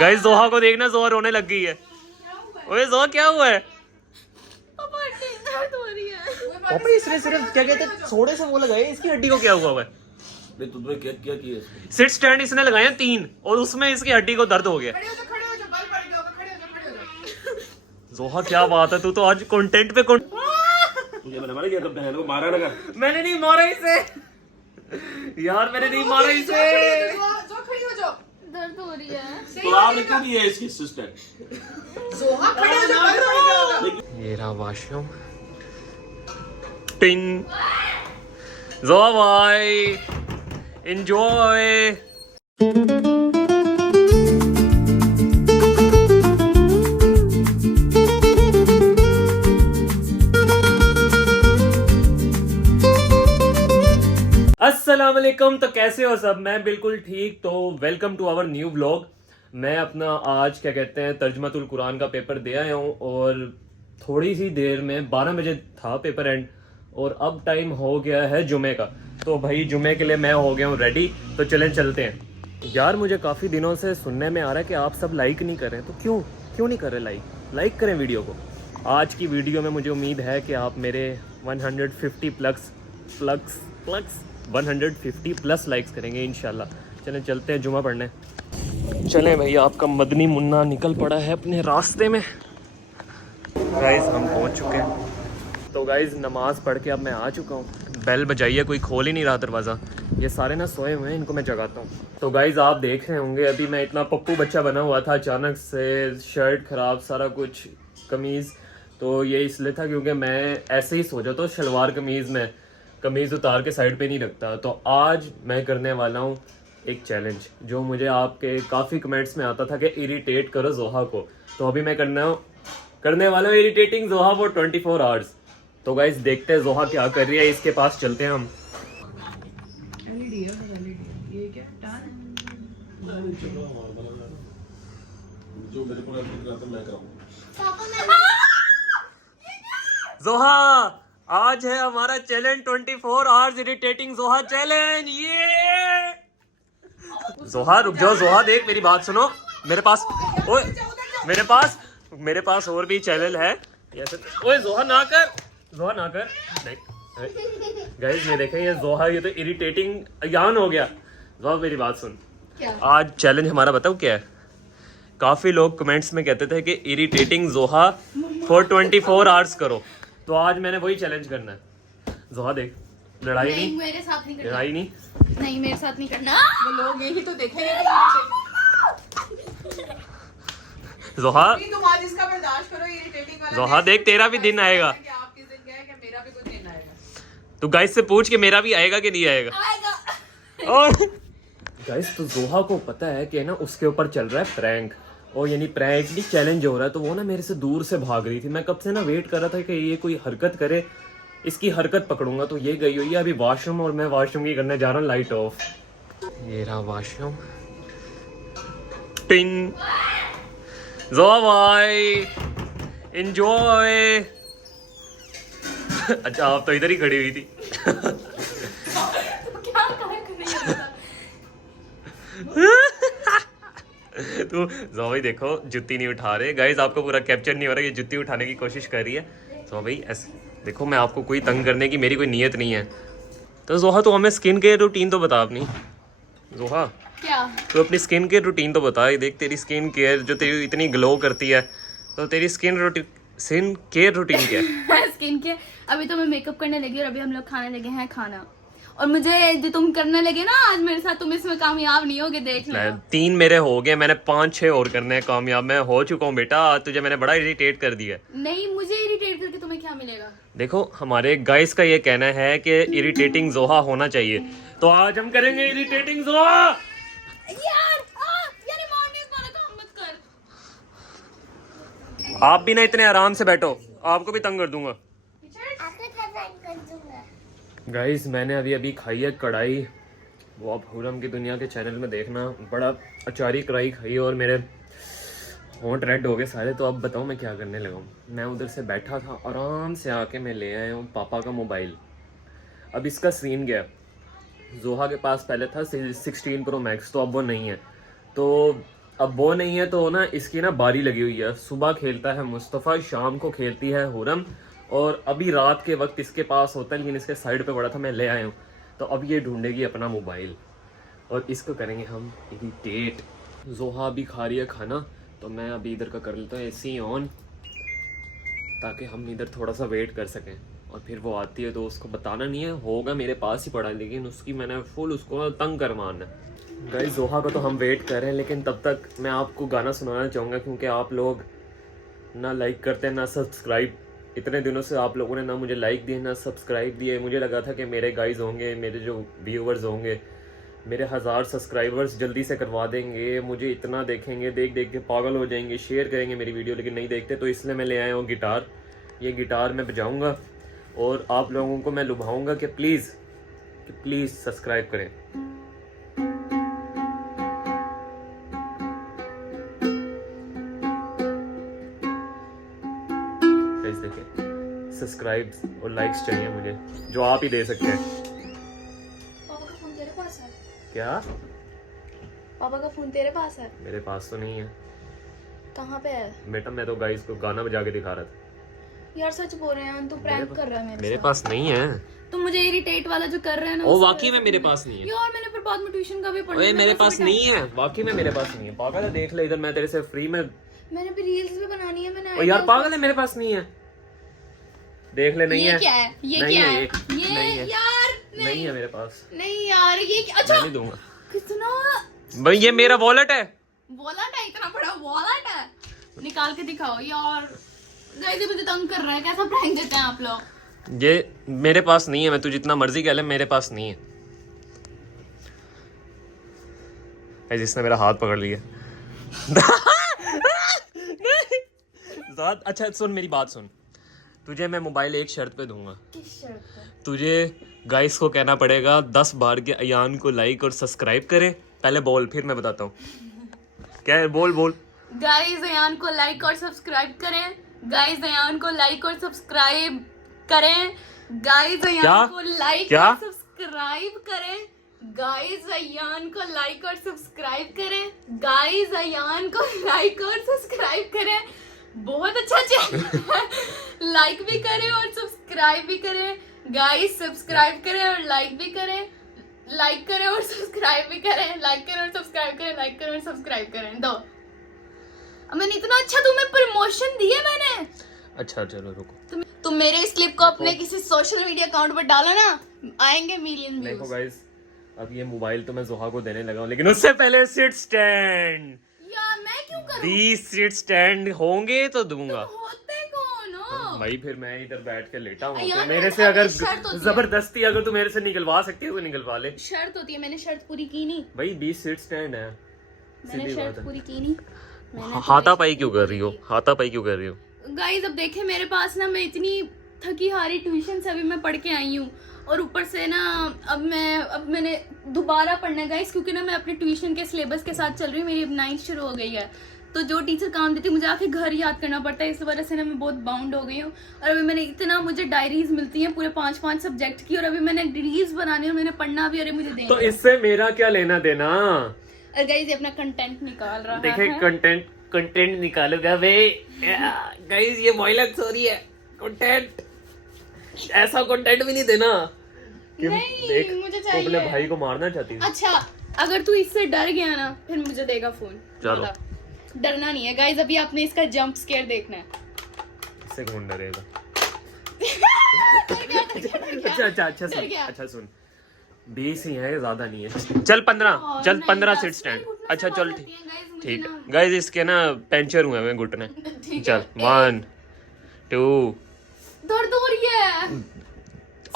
Guys जोहा को देखना, जोहा रोने लग गई है। ओए जोहा क्या हुआ है? पापा इसने सिर्फ क्या कहते हैं थोड़े से वो लगाए, इसकी हड्डी को क्या हुआ है? तुमने क्या क्या किया इसमें? सिट स्टैंड इसने लगाए 3 और उसमें इसकी हड्डी को दर्द हो गया। जोहा क्या बात है, तू तो आज कंटेंट पे तुझे मैंने मारा क्या करते हैं? मारा ना कर। मैंने नहीं मारा इसे यार, मैंने नहीं मारा इसे। दर्द हो रही है। तो आपने क्यों दिया इसकी असिस्टेंट? ये रहा वॉशरूम। टिंग जोहा भाई एंजॉय। अस्सलाम वालेकुम। तो कैसे हो सब? मैं बिल्कुल ठीक। तो welcome to our new vlog. मैं अपना आज क्या कहते हैं तर्जुमातुल कुरान का पेपर दे आया हूँ और थोड़ी सी देर में 12 बजे था पेपर एंड और अब टाइम हो गया है जुमे का। तो भाई जुमे के लिए मैं हो गया हूँ रेडी। तो चलें चलते हैं। यार मुझे काफ़ी दिनों से सुनने में आ रहा है कि आप सब लाइक नहीं कर रहे, तो क्यों नहीं कर रहे? लाइक करें वीडियो को। आज की वीडियो में मुझे उम्मीद है कि आप मेरे 150 प्लस लाइक्स करेंगे इंशाल्लाह। चलें चलते हैं जुमा पढ़ने। चलें भाई, आपका मदनी मुन्ना निकल पड़ा है अपने रास्ते में। गाइस हम पहुंच चुके हैं। तो गाइस नमाज़ पढ़ के अब मैं आ चुका हूँ। बेल बजाई है, कोई खोल ही नहीं रहा दरवाज़ा। ये सारे ना सोए हुए हैं, इनको मैं जगाता हूँ। तो गाइस आप देख रहे होंगे अभी मैं इतना पप्पू बच्चा बना हुआ था, अचानक से शर्ट ख़राब, सारा कुछ, कमीज़। तो ये इसलिए था क्योंकि मैं ऐसे ही सोचा तो शलवार कमीज़ में कमीज़ उतार के साइड पे नहीं रखता। तो आज मैं करने वाला हूँ एक चैलेंज जो मुझे आपके काफ़ी कमेंट्स में आता था कि इरिटेट करो जोहा को। तो अभी मैं करने वाला हूँ इरिटेटिंग जोहा फॉर 24 आवर्स। तो गाइस देखते हैं जोहा क्या कर रही है। इसके पास चलते हैं हम। जो मेरे को मैं कराऊंगा। जोहा आज है हमारा चैलेंज 24 आवर्स इरिटेटिंग जोहा चैलेंज। ये जोहा रुक जाओ, जोहा देख मेरी बात सुनो। मेरे पास ओए मेरे पास और भी चैनल है। ओए जोहा ना कर गाइस ये देखें, ये जोहा ये तो इरिटेटिंग यान हो गया। जोहा मेरी बात सुन, आज चैलेंज हमारा बताओ क्या है। काफी लोग कमेंट्स में कहते थे कि इरिटेटिंग जोहा फॉर 24 आवर्स करो, तो आज मैंने वही चैलेंज करना है। जोहा देख, लड़ाई नहीं मेरे साथ नहीं करना। लड़ाई नहीं मेरे साथ नहीं करना। वो लोग यही तो देखेंगे। जोहा तुम आज इसका बर्दाश्त करो, इरिटेटिंग वाला। जोहा देख तेरा भी दिन आएगा। कि आप किस दिन गए कि मेरा भी कुछ दिन आएगा। तू गाइस से पूछ के मेरा भी आएगा कि नहीं आएगा। और गाइस तो जोहा को पता है कि ना उसके ऊपर चल रहा है प्रैंक, और यानी प्रैंक नहीं चैलेंज हो रहा है। तो वो ना मेरे से दूर से भाग रही थी। मैं कब से ना वेट कर रहा था कि ये कोई हरकत करे, इसकी हरकत पकड़ूंगा। तो ये गई हुई है अभी वॉशरूम और मैं वॉशरूम की करने जा रहा हूँ लाइट ऑफ। ये रहा वॉशरूम। टिंग जोहा भाई एंजॉय। अच्छा आप तो इधर ही खड़ी हुई थी। तो जोहा भाई देखो जुत्ती नहीं उठा रहे। गाइस आपको पूरा कैप्चर नहीं हो रहा, ये जुत्ती उठाने की कोशिश कर रही है। जोहा भाई ऐसे देखो, मैं आपको कोई तंग करने की मेरी कोई नीयत नहीं है। तो जोहा तो हमें स्किन केयर रूटीन तो बता अपनी। जोहा क्या? तो अपनी स्किन केयर रूटीन तो बता। ये देख तेरी स्किन केयर जो तेरी इतनी ग्लो करती है, तो तेरी स्किन केयर रूटीन क्या है? स्किन केयर अभी तो मैं मेकअप करने लगी और अभी हम लोग खाने लगे हैं खाना। और मुझे जो तुम करने लगे ना आज मेरे साथ, तुम इसमें कामयाब नहीं होगे, देख लेना। 3 मेरे हो गए, मैंने 5-6 और करने हैं कामयाब। मैं हो चुका हूँ बेटा, आज तुझे मैंने बड़ा इरिटेट कर दिया है। नहीं, मुझे इरिटेट करके तुम्हें क्या मिलेगा? देखो हमारे गाइस का ये कहना है कि इरिटेटिंग जोहा होना चाहिए, तो आज हम करेंगे इरिटेटिंग जोहा। यार मॉर्निंग वाला काम मत कर। आप भी ना इतने आराम से बैठो, आपको भी तंग कर दूंगा। गाइस मैंने अभी खाई है कढ़ाई, वो आप हुरम की दुनिया के चैनल में देखना। बड़ा अचारी कढ़ाई खाई और मेरे होंठ रेड हो गए सारे। तो अब बताओ मैं क्या करने लगा हूँ। मैं उधर से बैठा था, आराम से आके मैं ले आया हूँ पापा का मोबाइल। अब इसका सीन गया, जोहा के पास पहले था 16 Pro Max, तो अब वो नहीं है। तो अब वो नहीं है तो ना इसकी ना बारी लगी हुई है। सुबह खेलता है मुस्तफ़ा, शाम को खेलती है हुरम, और अभी रात के वक्त इसके पास होता है, लेकिन इसके साइड पे पड़ा था, मैं ले आया हूँ। तो अब ये ढूंढेगी अपना मोबाइल और इसको करेंगे हम इरिटेट। जोहा अभी खा रही है खाना, तो मैं अभी इधर का कर लेता हूँ एसी ऑन, ताकि हम इधर थोड़ा सा वेट कर सकें। और फिर वो आती है तो उसको बताना नहीं है, होगा मेरे पास ही पड़ा है, लेकिन उसकी मैंने फुल उसको तंग कर मारना है। गाइस जोहा का तो हम वेट कर रहे हैं, लेकिन तब तक मैं आपको गाना सुनाना चाहूँगा, क्योंकि आप लोग ना लाइक करते हैं ना सब्सक्राइब। इतने दिनों से आप लोगों ने ना मुझे लाइक दिए ना सब्सक्राइब दिए। मुझे लगा था कि मेरे गाइस होंगे, मेरे जो व्यूवर्स होंगे, मेरे 1000 सब्सक्राइबर्स जल्दी से करवा देंगे, मुझे इतना देखेंगे, देख देख के पागल हो जाएंगे, शेयर करेंगे मेरी वीडियो, लेकिन नहीं देखते। तो इसलिए मैं ले आया हूँ गिटार। ये गिटार मैं बजाऊँगा और आप लोगों को मैं लुभाऊँगा कि प्लीज़ सब्सक्राइब करें। देखिए सब्सक्राइब और लाइक्स चाहिए मुझे, जो आप ही दे सकते हैं। पापा का फोन तेरे पास है? क्या? पापा का फोन तेरे पास है? मेरे पास तो नहीं है। कहाँ पे है? बेटा मैं तो गाइस को गाना बजा के दिखा रहा था। यार सच बोल रहे हैं, तू प्रैंक कर रहा है मेरे पास नहीं है। तुम मुझे इरिटेट वाला जो कर रहे हैं ना, ओ वाकई में मेरे पास नहीं है यार। मैंने फिर बाद में ट्यूशन का भी पढ़ना ओए है, मेरे बस पास बेटा। नहीं है, वाकई में मेरे पास नहीं है। पागल है, देख ले इधर, मैं तेरे से फ्री में। मैंने भी रील्स भी बनानी है, मैंने ओ यार पागल है, मेरे पास नहीं है, देख ले। नहीं ये है। क्या है? ये नहीं क्या है, है? ये नहीं है। यार नहीं है मेरे पास। नहीं यार, ये अच्छा मैं नहीं दूंगा कितना भाई, ये मेरा वॉलेट है। वॉलेट है? इतना बड़ा वॉलेट है? निकाल के दिखाओ यार। गाइस मुझे तंग कर रहा है, कैसा प्रैंक देते हैं आप लोग? ये मेरे पास नहीं है, मैं तू जितना मर्जी कह ले, मेरे पास नहीं है। जिसने मेरा हाथ पकड़ लिया। अच्छा सुन, मेरी बात सुन, तुझे मैं मोबाइल एक शर्त पे दूंगा। किस शर्त पे? तुझे गाइस को कहना पड़ेगा 10 बार के अयान को लाइक और सब्सक्राइब करें। पहले बोल, फिर मैं बताता हूँ क्या है। बोल। गाइस अयान को लाइक और सब्सक्राइब करें। गाइस अयान को लाइक और सब्सक्राइब करें। गाइस अयान को लाइक और सब्सक्राइब करें। गाइस अयान को लाइक और सब्सक्राइब करें। गाइस अयान को लाइक और सब्सक्राइब करें। बहुत अच्छा चैनल है, लाइक भी करें और सब्सक्राइब भी करें। गाइस सब्सक्राइब करें और लाइक भी करें, लाइक करें और सब्सक्राइब भी करें, लाइक करें और सब्सक्राइब करें, लाइक करें और सब्सक्राइब करें। दो, मैंने इतना अच्छा तुम्हें प्रमोशन दिया मैंने। अच्छा चलो रुको, तुम मेरे इस क्लिप को अपने किसी सोशल मीडिया अकाउंट पर डालो ना, आएंगे मिलियन देखो व्यूज। गाइस, अब ये मोबाइल तो मैं जोहा को देने लगा हूँ, लेकिन उससे पहले सीट स्टैंड। यार मैं क्यों करूं? 20 सीट स्टैंड होंगे तो दूंगा। होते कौन हो? भाई फिर मैं इधर बैठ के लेटा हूँ, यार, तो मेरे से अभी अगर शर्त होती है। जबरदस्ती अगर तू मेरे से निकलवा सकती है तो निकलवा ले। शर्त होती है, मैंने शर्त पूरी की नहीं। भाई 20 सीट स्टैंड है, मैंने सीधी बात शर्त है। पूरी की नहीं। हाथापाई क्यों कर रही हो? हाथापाई क्यों कर रही हो? गाइस अब देखे मेरे पास ना, मैं इतनी थकी हारी ट्यूशन से अभी मैं पढ़ के आई हूँ, और ऊपर से ना अब मैंने दोबारा पढ़ना है गाइस, क्योंकि ना मैं अपने ट्यूशन के सिलेबस के साथ चल रही हूँ। मेरी अब 9th शुरू हो गई है, तो जो टीचर काम देती है मुझे आके घर याद करना पड़ता है। इस वजह से ना मैं बहुत बाउंड हो गई हूँ। और अभी मैंने इतना, मुझे डायरीज मिलती हैं पूरे 5-5 सब्जेक्ट की, और अभी मैंने रील्स बनाने और मैंने पढ़ना भी, अरे मुझे देना। तो इससे मेरा क्या लेना देना? और गाइस ये अपना कंटेंट निकाल रहा देखिए है। कंटेंट निकालूंगा भाई। गाइस ये वायलेंस हो रही है। कंटेंट, ऐसा कंटेंट भी नहीं देना कि नहीं, देख, मुझे तू चाहिए। अपने भाई को मारना चाहती थी। अच्छा अगर तू इससे डर गया ना, फिर मुझे देगा फोन। चलो। बता। डरना नहीं है गाइस, अभी आपने इसका जंप स्केयर देखना है। इससे कौन डरेगा? डर गया। अच्छा डर गया। अच्छा सुन, 20 ही है, ज्यादा नहीं है। चल 15, चल 15 सीट स्टैंड। अच्छा चल ठीक। गाइस इसके ना पंचर हुए हैं घुटने। चल 1 2 दर्द हो रही है।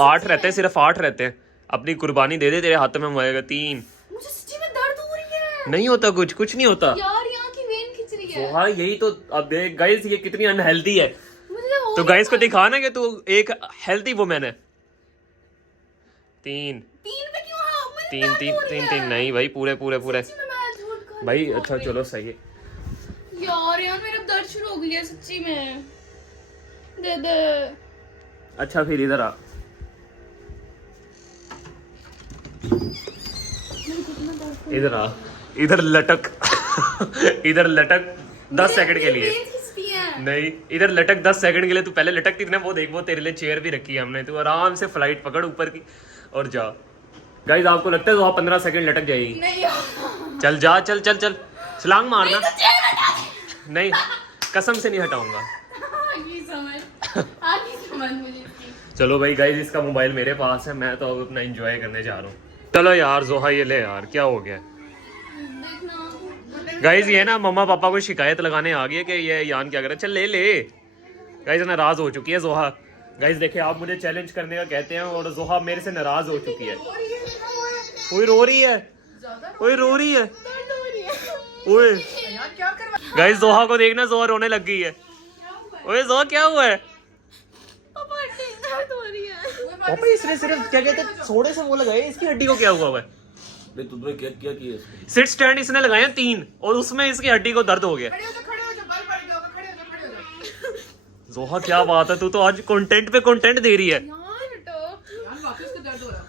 8 रहते हैं, सिर्फ 8 रहते हैं। अपनी कुर्बानी दे दे, तेरे हाथ में आएगा 3। मुझे सच्ची में दर्द हो रही है। नहीं होता कुछ नहीं होता। यार यहाँ की वेन खिंच रही है। तो हाँ यही तो। अब देख गाइस ये कितनी अनहेल्दी है, मुझे हो तो गाइस को दिखा ना कि तू एक हेल्दी वुमेन है। 3 3 पे क्यों? हाँ, मुझे 3 दर्द हो रही 3 है। नहीं भाई, पूरे सच्ची में मैं झूठ खा रही भाई। हूँ। अच्छा चलो सही है। यार मेरा दर्द शुरू हो गई है सच्ची में। दे अच्छा फिर इधर आ। इधर आ, इधर लटक। इधर लटक 10 सेकंड के लिए। नहीं, इधर लटक 10 सेकंड के लिए। तू पहले लटकती थी ना, वो देख, वो तेरे लिए चेयर भी रखी है हमने। तू आराम से फ्लाइट पकड़ ऊपर की और जा। गाइस आपको लगता है तो 15 सेकंड लटक जाएगी? नहीं चल जा, चल चल चल, छलांग मारना। नहीं, कसम से नहीं हटाऊंगा। आगे समझ मुझे इसकी। चलो भाई गाइस, इसका मोबाइल मेरे पास है, मैं तो अब अपना एंजॉय करने जा रहा हूँ। चलो यार जोहा, ये ले यार, क्या हो गया देखना गाइस? ये ना मम्मा पापा को शिकायत लगाने आ गई है कि ये यान क्या कर रहा है। चल ले ले। गाइस नाराज हो चुकी है जोहा। गाइस देखिए, आप मुझे चैलेंज करने का कहते हैं और जोहा मेरे से नाराज हो चुकी है। कोई रो रही है, कोई रो रही है। ओए क्या करवा गाइस, जोहा को देखना, जोहा रोने लग गई है। ओए जोहा, क्या हुआ है? पापा हड्डी दर्द हो रही है। पापा इसने सिर्फ क्या कहते हैं थोड़े से वो लगाए, इसकी हड्डी को क्या हुआ है? नहीं तुमने क्या क्या किया इसको? सिट स्टैंड इसने लगाए 3 और उसमें इसकी हड्डी को दर्द हो गया। खड़े हो जाओ बल पड़ गया होगा, खड़े हो जाओ। जोहा क्या बात है, तू तो आज कंटेंट पे कंटेंट दे रही है। यार वापस को दर्द हो रहा है।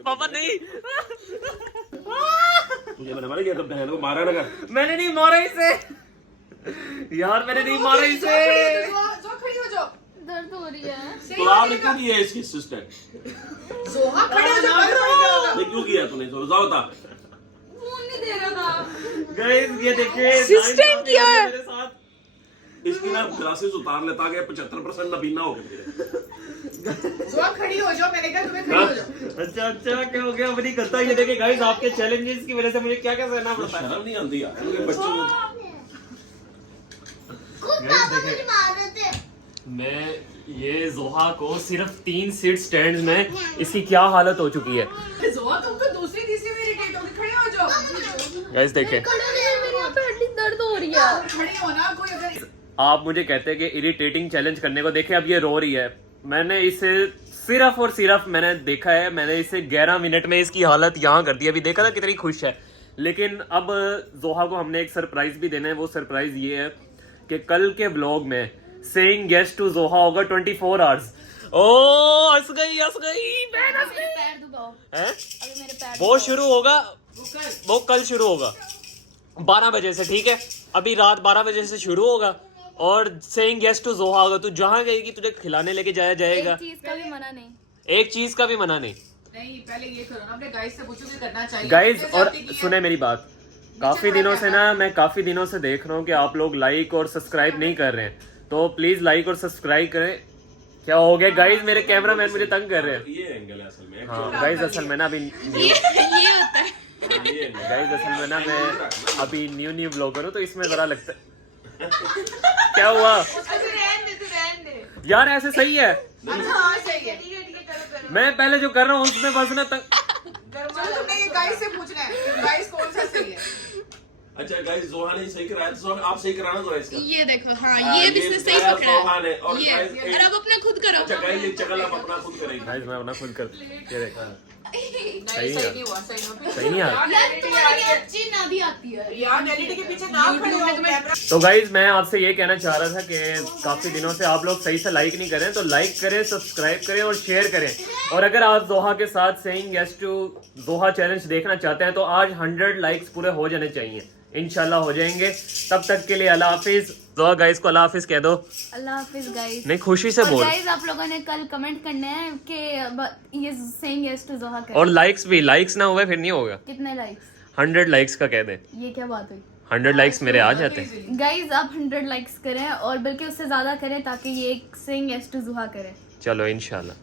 पापा नहीं, तुझे मैंने मना किया था बहन को मारा ना कर। मैंने नहीं मारा इसे यार, मैंने नहीं मारा इसे। जो खड़ी हो जाओ। दर्द हो रही है। तो आपने क्यों किया इसकी असिस्टेंट? जोहा खड़े हो जाओ, बल पड़ गया होगा। नहीं क्यों किया तूने? तो जाओ था। फोन नहीं दे रहा था। गाइस ये देखिए, Assistant किया है। मेरे साथ। इसकी ना ग्लासेस उतार लेता कि 75% नबीना हो गए मेरे। जोहा खड़ी हो जाओ, मैंने कहा तुम्हें खड़ी हो जाओ। अच्छा अच्छा, क्या हो गया? अपनी करता ये देखिए गाइस, आपके चैलेंजेस की वजह से मुझे क्या क्या सहना पड़ता है। शर्म नहीं आती यार इनके बच्चों को। मैं ये जोहा को सिर्फ 3 सीट स्टैंड्स में इसकी क्या हालत हो चुकी है। जोहा तुम तो दूसरी तीसरी में इरिटेट होगी, खड़े हो जाओ। गाइस देखें, मेरे यहाँ पे हड्डी दर्द हो रही है। खड़े हो ना, कोई अगर आप मुझे कहते हैं कि इरिटेटिंग चैलेंज करने को। देखें अब ये रो रही है। मैंने इसे सिर्फ और सिर्फ मैंने देखा है, मैंने इसे 11 मिनट में इसकी हालत यहाँ कर दी। अभी देखा था कितनी खुश है। लेकिन अब जोहा को हमने एक सरप्राइज भी देना है। वो सरप्राइज ये है कि कल के ब्लॉग में सेइंग येस टू जोहा होगा 24 आवर्स। ओ हंस गई, हंस गई, बहन हंस गई। पैर दुखाओ। हैं? अभी मेरे पैर वो शुरू होगा, वो कल शुरू होगा 12 बजे से, ठीक है? अभी रात 12 बजे से शुरू होगा और सेइंग येस टू जोहा होगा। तू जहाँ गएगी तुझे खिलाने लेके जाया जाएगा। एक चीज का भी मना नहीं। एक चीज का भी मना नहीं। नहीं, पहले ये करो ना, अपने गाइस से पूछो कि करना चाहिए। गाइज आपने और गलती की है। सुने मेरी बात, काफी दिनों से ना, मैं काफी दिनों से देख रहा हूँ कि आप लोग लाइक और सब्सक्राइब नहीं कर रहे हैं। तो प्लीज लाइक और सब्सक्राइब करें। क्या हो गया गाइज? मेरे कैमरामैन मुझे तंग कर रहे हैं। ये एंगल है असल में। हाँ गाइज, असल में ना अभी ये होता है। गाइज असल में ना मैं अभी न्यू ब्लॉगर हूँ, तो इसमें जरा लगता है। क्या हुआ अच्छा, रहने दे। यार? ऐसे सही है। अच्छा, हाँ, सही है। ठीक है, करो। मैं पहले जो कर रहा हूँ उसमें बस ना चलो, तुमने ये गाइस से पूछना है, गाइस कौन सा सही है। अच्छा गाइस, जोहा ने सही कराया तो आप सही कराना तो इसका। ये देखो, हाँ हाँ, ये भी इसने सही कराया पकड़ा जोहा ने, और है। ये guys, और अब अपना खुद करो। अच्छा गाइस, एक चकल आप अपना खुद करेंगे। गाइज मैं अपना खुद कर, ये देखा नहीं, सही सही है। नहीं हुआ, सही नहीं हुआ। सही नहीं आया। यार तुम्हारी अच्छी ना भी आती है। यार एलईडी के पीछे ना खड़े हो, कैमरा। तो गाइज मैं आपसे ये कहना चाह रहा था कि काफी दिनों से आप लोग सही से लाइक नहीं करें, तो लाइक करें, सब्सक्राइब करें और शेयर करें। और अगर आप जोहा के साथ सेइंग येस टू जोहा चैलेंज देखना चाहते हैं तो आज 100 लाइक्स पूरे हो जाने चाहिए। इंशाल्लाह हो जाएंगे। तब तक के लिए अल्लाह हाफिज। जोहा गाइस को अल्लाह हाफिज कह दो। अल्लाह हाफिज गाइस। नहीं, खुशी से बोल। गाइस आप लोगों ने कल कमेंट करने हैं कि ये सेइंग येस टू जोहा करें। और लाइक्स भी, लाइक्स ना हुए फिर नहीं होगा। कितने लाइक्स? 100 लाइक्स का कह दे। ये क्या बात हुई? 100 लाइक्स मेरे आ जाते हैं। गाइस आप 100 लाइक्स करें और बल्कि उससे ज्यादा करें ताकि ये सेइंग येस टू जोहा करें। चलो इंशाल्लाह।